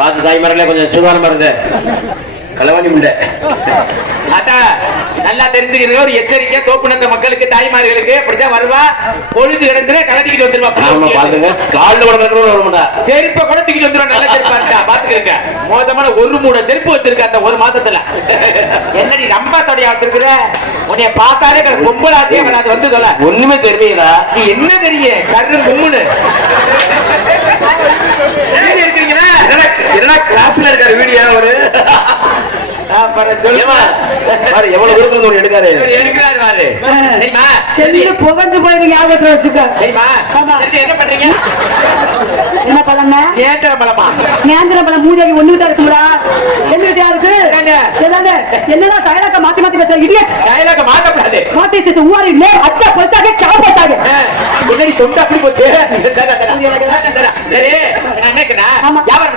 பார்த்து தாய்மார்களே கொஞ்சம் சுகாதாரமா இருங்க. களவாணி முண்டை நல்லா தெரிஞ்சுக்கிறீங்க. ஒரு எச்சரிக்கை தோப்புனத்த மக்களுக்கு தாய்மார்களுக்கு அப்படிதான் வருவா. பொழுது கிடந்துல கலட்டிக்கிட்டு வந்துருவா. பாத்துங்க காலில் கூட செருப்பை கூட தூக்கிட்டு வந்துருவா. நல்ல செருப்பா இருக்கா பாத்துக்கிறீங்க. மோசமான ஒரு மூட செருப்பு வச்சிருக்க அந்த ஒரு மாசத்துல. என்னடி ரொம்ப தொடைய வச்சிருக்கிற? உன்னைய பார்த்தாலே பொம்பளாச்சே அது வந்து சொல்ல ஒண்ணுமே தெரியலடா. நீ என்ன தெரியும் கரு கும்முன்னு இருக்கிறீங்களா? என்னடா கிளாஸ்ல இருக்காரு வீடியோ ஒரு எவ்வளவு தூரத்துல ஒரு எடுக்காரு புகஞ்சு போயிரு ஞாபகத்துல வச்சுக்க. என்ன பண்றீங்க? என்ன பழம்னா நேந்திர பழமா? நேந்திர பழம் மூதேவி ஒண்ணுகிட்டா இருக்குடா. என்ன வித்தியா இருக்கு? என்னடா டயலாக்க மாத்தி மாத்தி பேசுற இடியட். டயலாக்க மாத்தக்கூடாது. மாத்தி பேச ஊரி நே அச்சா போட்டாங்க சாப்பாட்டாங்க. என்னடி தொண்டை அப்படி போச்சு? சரி நான் நினைக்கிறேன். வியாபாரம்